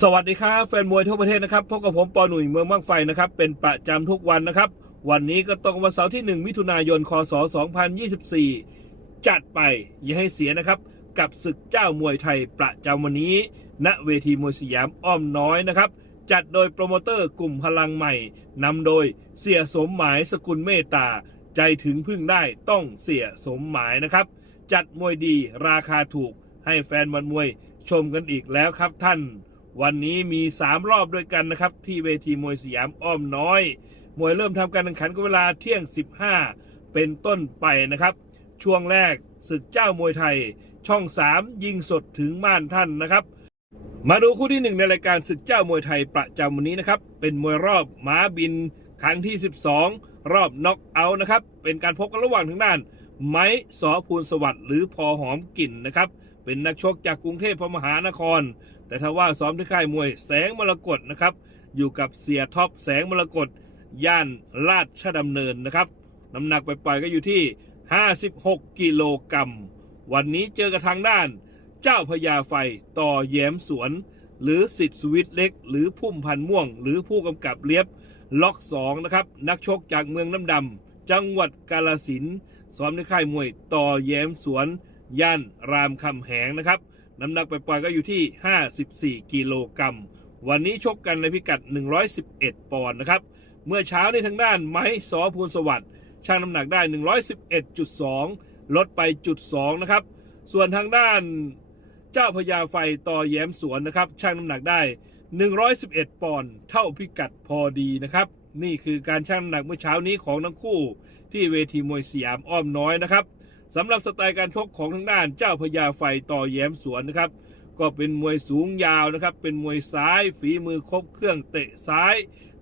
สวัสดีครับแฟนมวยทั่วประเทศนะครับพบกับผมปอหนุ่ยเมืองบ้างไฟนะครับเป็นประจำทุกวันนะครับ วันนี้ก็ตรงวันเสาร์ที่ 1 มิถุนายนคศ2024 จัดไปอย่าให้เสียนะครับ กับศึกเจ้ามวยไทยประจำวันนี้ ณเวทีมวยสยามอ้อมน้อยนะครับ จัดโดยโปรโมเตอร์กลุ่มพลังใหม่นำโดยเสียสมหมายสกุลเมตตา ใจถึงพึ่งได้ต้องเสียสมหมายนะครับ จัดมวยดีราคาถูกให้แฟนบอลมวยชมกันอีกแล้วครับท่าน วันนี้มี 3 รอบด้วยกันนะครับ ที่เวทีมวยสยามอ้อมน้อย มวยเริ่มทำการแข่งขันก็เวลาเที่ยง 15 เป็นต้นไปนะครับ ช่วงแรกศึกเจ้ามวยไทย ช่อง 3 ยิงสดถึงม่านท่านนะครับ มาดูคู่ที่ 1 ในรายการศึกเจ้ามวยไทยประจำวันนี้นะครับ เป็นมวยรอบม้าบินครั้งที่ 12 รอบน็อกเอาท์นะครับ เป็นการพบกันระหว่างทางด้าน ไม้สอภูลสวัสดิ์หรือพอหอมกลิ่นนะครับ เป็นนักชกจากกรุงเทพมหานคร แต่ถ้าว่าซ้อมที่ค่ายมวยแสงมรกตนะครับ อยู่กับเสียท็อปแสงมรกตย่านลาดชดำเนินนะครับ น้ำหนักไปปล่อยๆก็อยู่ที่ 56 กิโลกรัม วันนี้เจอกับทางด้าน เจ้าพญาไฟต่อแย้มสวน หรือสิทธิ์สวิตเล็ก หรือพุ่มพันม่วง หรือผู้กำกับเลียบล็อกสองนะครับ นักชกจากเมืองน้ำดำจังหวัดกาลสินซ้อมในค่ายมวยต่อแย้มสวน ย่านรามคำแหงนะครับ น้ำหนักไปปล่อยๆก็อยู่ที่ 54 กิโลกรัม วันนี้ชกกันในพิกัด 111 ปอนด์นะครับ เมื่อเช้าในทางด้านไม้สอภูลสวัสดิ์ช่างน้ำหนักได้ 111.2 ลดไปจุด2นะครับ ส่วนทางด้านเจ้าพญาไฟต่อแย้มสวนนะครับช่างน้ำหนักได้ 111 ปอนด์เท่าพิกัดพอดีนะครับ นี่คือการช่างน้ำหนักเมื่อเช้านี้ของทั้งคู่ที่เวทีมวยสยามอ้อมน้อยนะครับ สำหรับสไตล์การชกของทางด้านเจ้าพญาไฟต่อแย้มสวนนะครับ ก็เป็นมวยสูงยาวนะครับ เป็นมวยซ้ายฝีมือครบเครื่องเตะซ้าย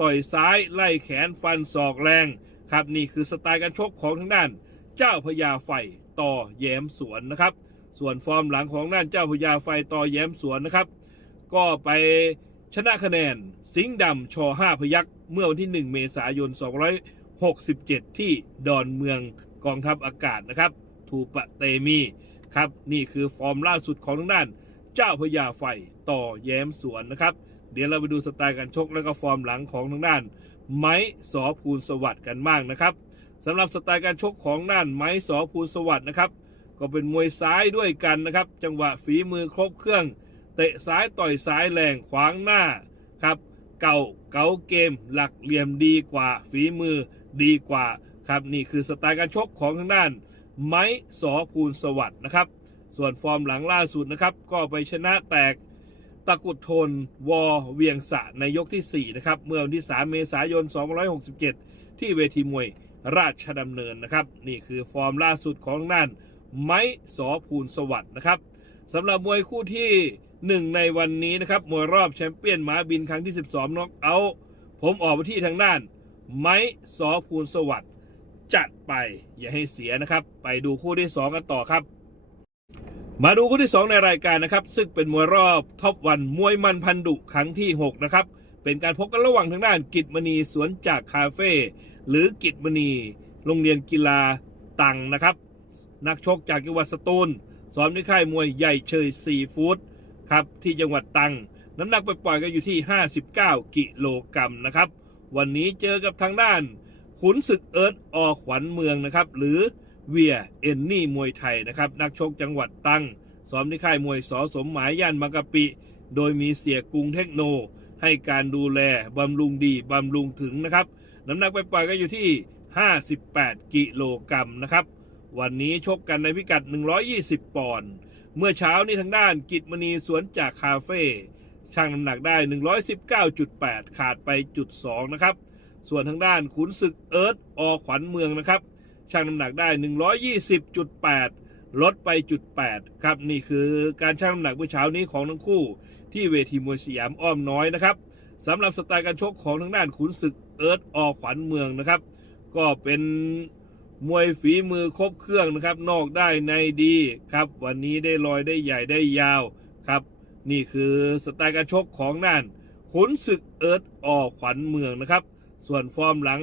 ต่อยซ้ายไล่แขนฟันศอกแรง ครับนี่คือสไตล์การชกของทางด้าน เจ้าพญาไฟต่อแย้มสวนนะครับ ส่วนฟอร์มหลังของด้านเจ้าพญาไฟต่อแย้มสวนนะครับ ก็ไปชนะคะแนน สิงห์ดำชอ5พยักษ์เมื่อวันที่ 1 เมษายน 267 ที่ดอนเมืองกองทัพอากาศนะครับ ทูปะเตมีครับนี่คือฟอร์มล่าสุดของทางด้าน เจ้าพญาไฟต่อแย้มสวนนะครับ เดี๋ยวเราไปดูสไตล์การชกและก็ฟอร์มหลังของทางด้าน ไม้สอภูลสวัสดิ์กันบ้างนะครับสำหรับสไตล์การชกของด้านไม้สอภูลสวัสดิ์นะครับ ก็เป็นมวยซ้ายด้วยกันนะครับ จังหวะฝีมือครบเครื่อง เตะซ้ายต่อยซ้ายแรงขวางหน้าครับเก่าเก๋าเกม หลักเหลี่ยมดีกว่าฝีมือดีกว่าครับนี่คือสไตล์การชกของทางด้าน ไม้สอภูลสวัสด์นะครับ ส่วนฟอร์มหลังล่าสุดนะครับ ก็ไปชนะแตกตะกุดทนวอเวียงสะในยกที่ 4 นะครับ เมื่อวันที่ 3 เมษายน 267 ที่เวทีมวยราชดำเนินนะครับ นี่คือฟอร์มล่าสุดของทางด้านไม้สอภูลสวัสด์นะครับสำหรับมวยคู่ที่ 1 ในวันนี้นะครับ มวยรอบแชมเปี้ยนหมาบินครั้งที่ 12น็อกเอาท์ผมออกไปที่ทางด้าน ไม้สอภูลสวัสด์ จัดไปอย่าให้เสียนะครับ ไปดูคู่ที่ 2 กันต่อครับ มาดูคู่ที่ 2 ในรายการนะครับ ซึ่งเป็นมวยรอบท็อปวันมวยมันพันดุครั้งที่ 6 นะครับ เป็นการพบกันระหว่างทางด้านกิจมณีสวนจากคาเฟ่หรือกิจมณี โรงเรียนกีฬาตังนะครับ นักชกจากจังหวัดสตูลซ้อมในค่ายมวยใหญ่เชยซีฟู้ดครับที่จังหวัดตังน้ำหนักไปปล่อยๆก็อยู่ที่ 59 กิโลกรัมนะครับ วันนี้เจอกับทางด้าน ขุนศึกเอิร์ธอขวัญเมืองนะครับ หรือเวียเอนนี่มวยไทยนะครับ นักชกจังหวัดตรังซ้อมที่ค่ายมวยสอสมหมายย่านบางกะปิ โดยมีเสียกรุงเทคโน ให้การดูแลบำรุงดีบำรุงถึงนะครับ น้ำหนักไปปล่อยก็อยู่ที่ 58 กิโลกรัมนะครับ วันนี้ชกกันในพิกัด 120 ปอนด์เมื่อเช้านี้ทางด้านกิจมณีสวนจากคาเฟ่ช่างน้ำหนักได้ 119.8 ขาดไปจุด2นะครับ ส่วนทางด้านขุนศึกเอิร์ธอขวัญเมืองนะครับช่างน้ำหนักได้ 120.8 ลดไปจุด8ครับนี่คือการชั่งน้ำหนักเมื่อเช้านี้ของทั้งคู่ ที่เวทีมวยสยามอ้อมน้อยนะครับสำหรับสไตล์การชกของทางด้านขุนศึกเอิร์ธอขวัญเมืองนะครับ ก็เป็นมวยฝีมือครบเครื่องนะครับ นอกได้ในดีครับ วันนี้ได้ลอยได้ใหญ่ได้ยาวครับ นี่คือสไตล์การชกของน่านขุนศึกเอิร์ธอขวัญเมืองนะครับ ส่วนฟอร์มหลัง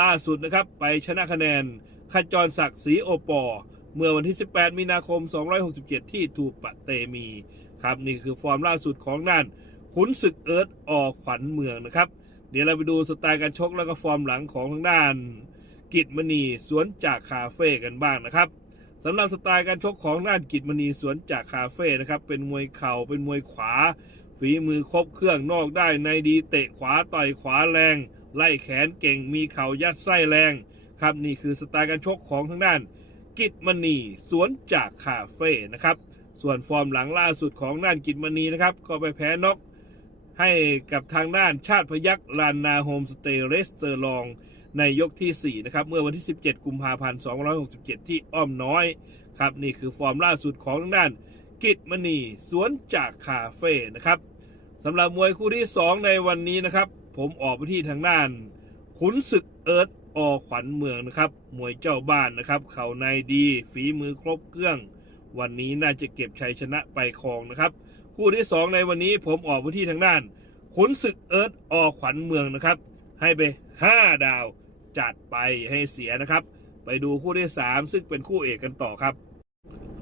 ล่าสุดนะครับ ไปชนะคะแนนขจรศักดิ์ศรีโอปอ เมื่อวันที่ 18 มีนาคม 267 ที่ทูปะเตมี ครับนี่คือฟอร์มล่าสุดของนั่นขุนศึกเอิร์ธออขวัญเมืองนะครับ เดี๋ยวเราไปดูสไตล์การชกแล้วก็ฟอร์มหลังของทางด้าน กิจมณีสวนจากคาเฟ่กันบ้างนะครับสำหรับสไตล์การชกของด้านกิจมณีสวนจากคาเฟ่นะครับ เป็นมวยเข่าเป็นมวยขวา ฝีมือครบเครื่องนอกได้ในดีเตะขวาต่อยขวาแรง ไล่แขนเก่งมีเข่ายัดไส้แรง ครับนี่คือสไตล์การชกของทางด้าน กิจมณีสวนจากคาเฟ่นะครับส่วนฟอร์มหลังล่าสุดของด้านกิจมณีนะครับ ก็ไปแพ้น็อกให้กับทางด้านชาติพยักลานนาโฮมสเตย์เรสเตอร์ลองในยกที่ 4 นะครับ เมื่อวันที่ 17 กุมภาพันธ์ 2567 ที่อ้อมน้อย ครับ นี่คือฟอร์มล่าสุดของทางด้าน กิจมณีสวนจากคาเฟ่นะครับสำหรับมวยคู่ที่ 2 ในวันนี้นะครับ ผมออกไปที่ทางด้าน ขุนศึกเอิร์ธอขวัญเมืองนะครับ มวยเจ้าบ้านนะครับ เข่าในดีฝีมือครบเครื่อง วันนี้น่าจะเก็บชัยชนะไปครองนะครับ คู่ที่ 2 ในวันนี้ผมออกไปที่ทางด้าน ขุนศึกเอิร์ธอขวัญเมืองนะครับ ให้ไป 5 ดาวจัดไปให้เสียนะครับ ไปดูคู่ที่ 3 ซึ่งเป็นคู่เอกกันต่อครับ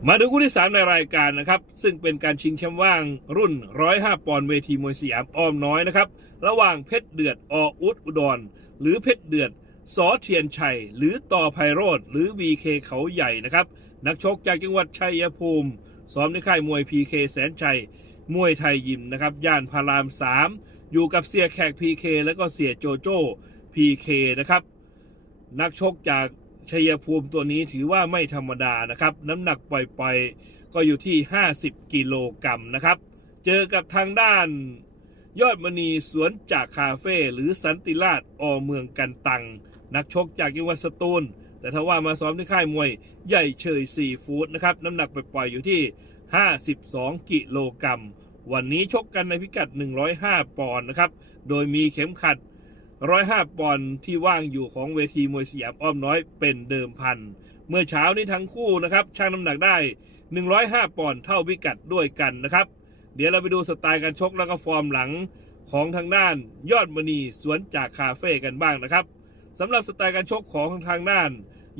มาดูคู่ที่ 3 ในรายการนะครับ ซึ่งเป็นการชิงแชมป์ว่างรุ่น 105 ปอนด์เวทีมวยสยามอ้อมน้อยนะครับ ระหว่างเพชรเดือดออุดอุดร หรือเพชรเดือดสอเทียนชัย หรือต่อไพโรธหรือ BK เขาใหญ่นะครับ นักชกจากจังหวัดชัยภูมิซ้อมในค่ายมวย PK แสนชัย มวยไทยยิมนะครับ ย่านพาราม 3 อยู่กับเสียแขก PK แล้วก็เสียโจโจ้ PK นะครับ นักชกจาก ชัยภูมิตัวนี้ถือว่าไม่ธรรมดานะครับ น้ำหนักปล่อยๆ ก็อยู่ที่ 50 กิโลกรัมนะครับ เจอกับทางด้านยอดมณีสวนจากคาเฟ่หรือสันติราชอเมืองกันตัง นักชกจากจังหวัดสตูล แต่ถ้าว่ามาซ้อมที่ค่ายมวยใหญ่เฉยซีฟู้ดนะครับ น้ำหนักปล่อยๆ อยู่ที่ 52 กิโลกรัมวันนี้ชกกันในพิกัด 105 ปอนด์นะครับ โดยมีเข็มขัด 105 ปอนด์ที่ว่างอยู่ของเวทีมวยสยามอ้อมน้อยเป็นเดิมพัน เมื่อเช้านี้ทั้งคู่นะครับชั่งน้ำหนักได้ 105 ปอนด์เท่าพิกัดด้วยกันนะครับ เดี๋ยวเราไปดูสไตล์การชกแล้วก็ฟอร์มหลังของทางด้านยอดมณีสวนจากคาเฟ่กันบ้างนะครับสำหรับสไตล์การชกของทางด้าน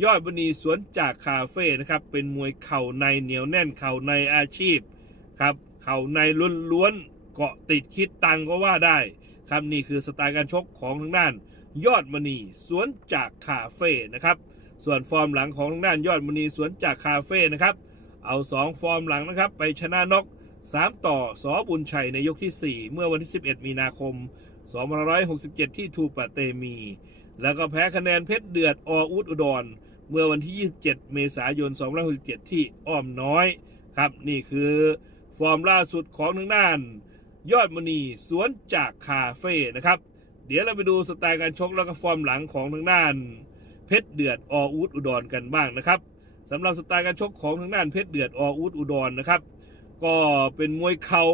ยอดมณีสวนจากคาเฟ่นะครับเป็นมวยเข่าในเหนียวแน่นเข่าในอาชีพครับเข่าในล้วนๆเกาะติดคิดตังก็ว่าได้ ครับนี่คือสไตล์การชกของทางด้าน ยอดมณีสวนจากคาเฟ่นะครับส่วนฟอร์มหลังของทางด้านยอดมณีสวนจากคาเฟ่นะครับเอา 2 ฟอร์มหลังนะครับไปชนะนก 3 ต่อสอบุญชัยในยกที่ 4 เมื่อวันที่ 11 มีนาคม2567 ที่ทูปะเตมี แล้วก็แพ้คะแนนเพชรเดือดออุดอุดร เมื่อวันที่ 27 เมษายน2567 ที่อ้อมน้อยครับนี่คือฟอร์มล่าสุดของทางด้าน ยอดมณีสวนจากคาเฟ่นะครับ เดี๋ยวเราไปดูสไตล์การชกแล้วก็ฟอร์มหลังของทางด้าน เพชรเดือดออุดอุดรกันบ้างนะครับสำหรับสไตล์การชกของทางด้านเพชรเดือดออุดอุดรนะครับ ก็เป็นมวยเข่า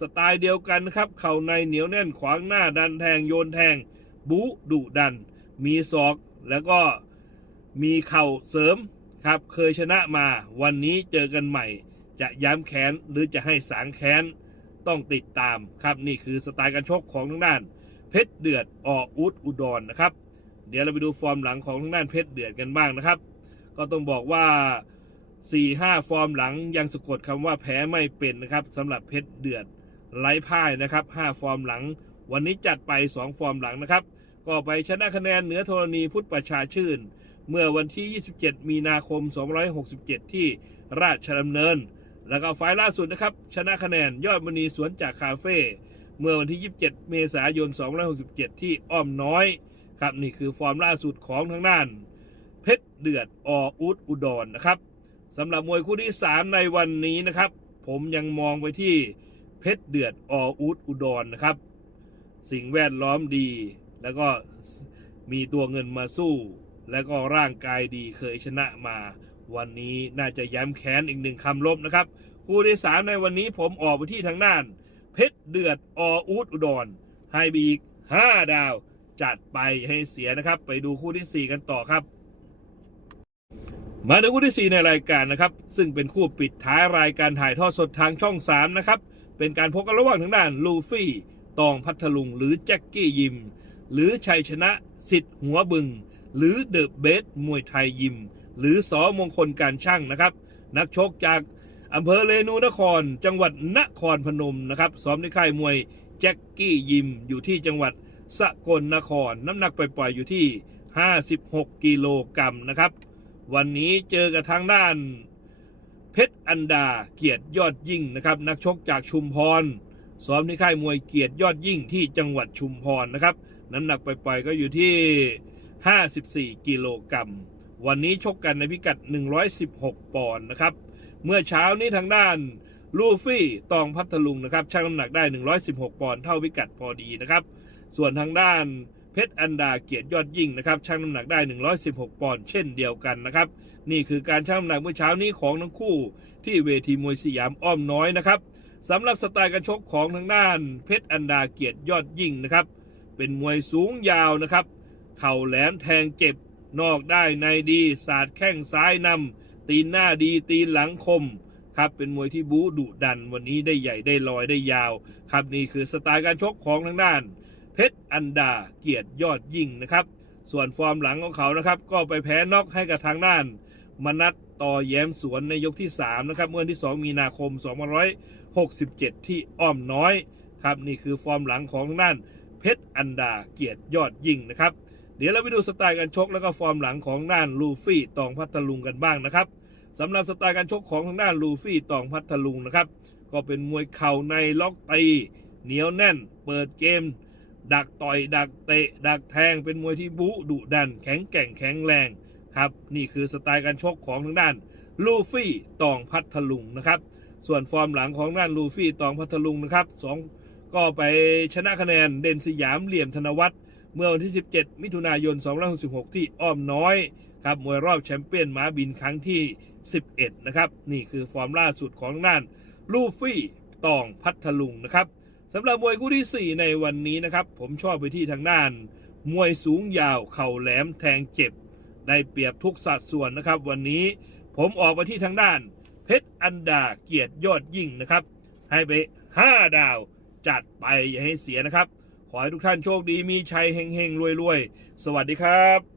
สไตล์เดียวกันนะครับ เข่าในเหนียวแน่นขวางหน้าดันแทงโยนแทงบูดุดัน มีศอกแล้วก็มีเข่าเสริมครับ เคยชนะมาวันนี้เจอกันใหม่ จะย้ำแค้นหรือจะให้สางแค้น ต้องติดตามครับนี่คือสไตล์การชกของทางด้าน เพชรเดือดออุดอุดรนะครับ เดี๋ยวเราไปดูฟอร์มหลังของทางด้านเพชรเดือดกันบ้างนะครับ ก็ต้องบอกว่า 4-5 ฟอร์มหลังยังสะกดคำว่าแพ้ไม่เป็นนะครับสำหรับเพชรเดือดไร้พ่ายนะครับ 5 ฟอร์มหลัง วันนี้จัดไป 2 ฟอร์มหลังนะครับ ก็ไปชนะคะแนนเหนือธรณีพุทธประชาชื่น เมื่อวันที่ 27 มีนาคม 267 ที่ราชดำเนิน แล้วก็ไฟล์ล่าสุดนะครับ ชนะคะแนนยอดมณีสวนจากคาเฟ่เมื่อวันที่ 27 เมษายน 2567 ที่อ้อมน้อยครับนี่คือฟอร์มล่าสุดของทางด้าน เพชรเดือดออุดอุดรนนะครับสำหรับมวยคู่ที่ 3 ในวันนี้นะครับ ผมยังมองไปที่เพชรเดือดออุดอุดรนะครับ สิ่งแวดล้อมดี แล้วก็มีตัวเงินมาสู้ แล้วก็ร่างกายดีเคยชนะมา วันนี้น่าจะย้ำแค้นอีกหนึ่งคำลบนะครับ คู่ที่3ในวันนี้ผมออกไปที่ทางด้าน เพชรเดือดออุดอุดรให้บีอีก5ดาว จัดไปให้เสียนะครับ ไปดูคู่ที่สี่กันต่อครับ มาดูคู่ที่4ในรายการนะครับ ซึ่งเป็นคู่ปิดท้ายรายการถ่ายทอดสดทางช่อง3นะครับ เป็นการพบกันระหว่างทางด้านลูฟี่ตองพัทลุง หรือแจ็คกี้ยิม หรือชัยชนะสิทธิ์หัวบึง หรือเดอะเบสมวยไทยยิม หรือสอมงคลการช่างนะครับ นักชกจากอำเภอเรนูนคร จังหวัดนครพนมนะครับซ้อมในค่ายมวยแจ็คกี้ยิมอยู่ที่จังหวัดสกลนคร น้ำหนักปล่อยๆอยู่ที่ 56 กิโลกรัมนะครับ วันนี้เจอกับทางด้าน เพชรอันดาเกียรติยอดยิ่งนะครับ นักชกจากชุมพรซ้อมที่ค่ายมวยเกียรติยอดยิ่งที่จังหวัดชุมพรนะครับ น้ำหนักปล่อยๆก็อยู่ที่ 54 กิโลกรัม วันนี้ชกกันในพิกัด 116 ปอนด์นะครับ เมื่อเช้านี้ทางด้านลูฟี่ตองพัทลุงนะครับชั่งน้ำหนักได้ 116 ปอนด์เท่าพิกัดพอดีนะครับ ส่วนทางด้านเพชรอันดาเกียรติยอดยิ่งนะครับชั่งน้ำหนักได้ 116 ปอนด์เช่นเดียวกันนะครับ นี่คือการชั่งน้ำหนักเมื่อเช้านี้ของทั้งคู่ ที่เวทีมวยสยามอ้อมน้อยนะครับสำหรับสไตล์การชกของทางด้านเพชรอันดาเกียรติยอดยิ่งนะครับ เป็นมวยสูงยาวนะครับ เข่าแหลมแทงเจ็บ นอกได้ในดีสาดแข้งซ้ายนำตีนหน้าดีตีนหลังคมครับเป็นมวยที่บู๊ดุดันวันนี้ได้ใหญ่ได้ลอยได้ยาว ครับนี่คือสไตล์การชกของทางด้าน เพชรอันดาเกียรติยอดยิ่งนะครับ ส่วนฟอร์มหลังของเขานะครับ ก็ไปแพ้น็อกให้กับทางด้านมนัดต่อแย้มสวนในยกที่ 3 นะครับ เมื่อวันที่ 2 มีนาคม 2567 ที่อ้อมน้อย ครับนี่คือฟอร์มหลังของทางด้าน เพชรอันดาเกียรติยอดยิ่งนะครับ เดี๋ยวเราไปดูสไตล์การชกแล้วก็ฟอร์มหลังของด้านลูฟี่ตองพัทลุงกันบ้างนะครับสำหรับสไตล์การชกของทางด้านลูฟี่ตองพัทลุงนะครับ ก็เป็นมวยเข่าในล็อกตีเหนียวแน่น เปิดเกม ดักต่อย ดักเตะ ดักแทงเป็นมวยที่บุดุดัน แข็งแกร่งแข็งแรงครับ นี่คือสไตล์การชกของทางด้านลูฟี่ตองพัทลุงนะครับ ส่วนฟอร์มหลังของด้านลูฟี่ตองพัทลุงนะครับสองก็ไปชนะคะแนนเด่นสยามเหลี่ยมธนวัฒน์ เมื่อวันที่ 17 มิถุนายน 2566 ที่อ้อมน้อยครับมวยรอบแชมเปี้ยนม้าบินครั้งที่ 11 นะครับ นี่คือฟอร์มล่าสุดของทางด้านลูฟี่ตองพัทลุงนะครับสำหรับมวยคู่ที่ 4 ในวันนี้นะครับ ผมชอบไปที่ทางด้าน มวยสูงยาวเข่าแหลมแทงเจ็บ ได้เปรียบทุกสัดส่วนนะครับ วันนี้ผมออกไปที่ทางด้าน เพชรอันดาเกียรติยอดยิ่งนะครับ ให้ไป 5 ดาวจัดไปอย่าให้เสียนะครับ ขอให้ทุกท่านโชคดีมีชัยเฮงๆรวยๆ สวัสดีครับ